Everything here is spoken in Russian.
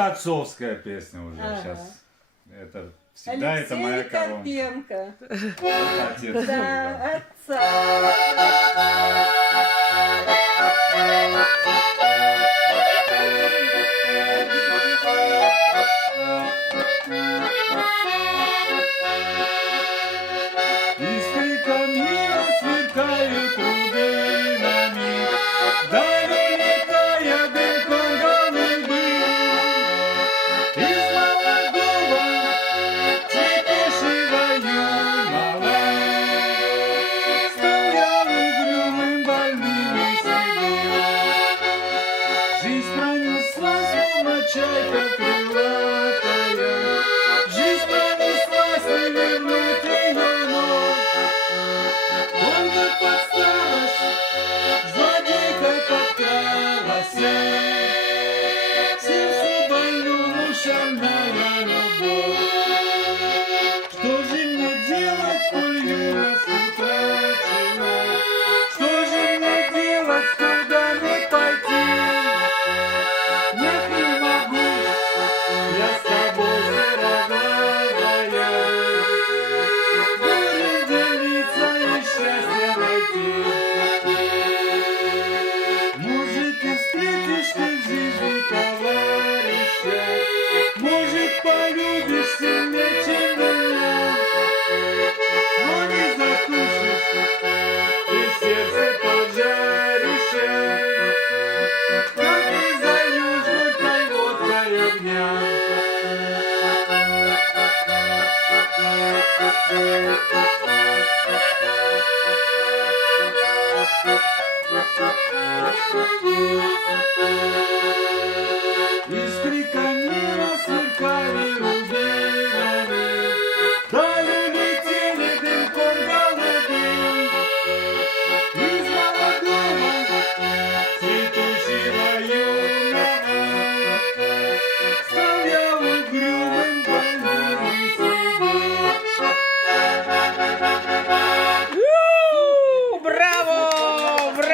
это отцовская песня уже сейчас. Это всегда это моя коронка. Карпенко. Это отец. Да, отца. Искры камина сверкают рубинами, вдали летая дымком голубым. Из молодого цветущего юного стоял угрюмым, больным и седым. Жизнь пронеслась, словно чайка крылья.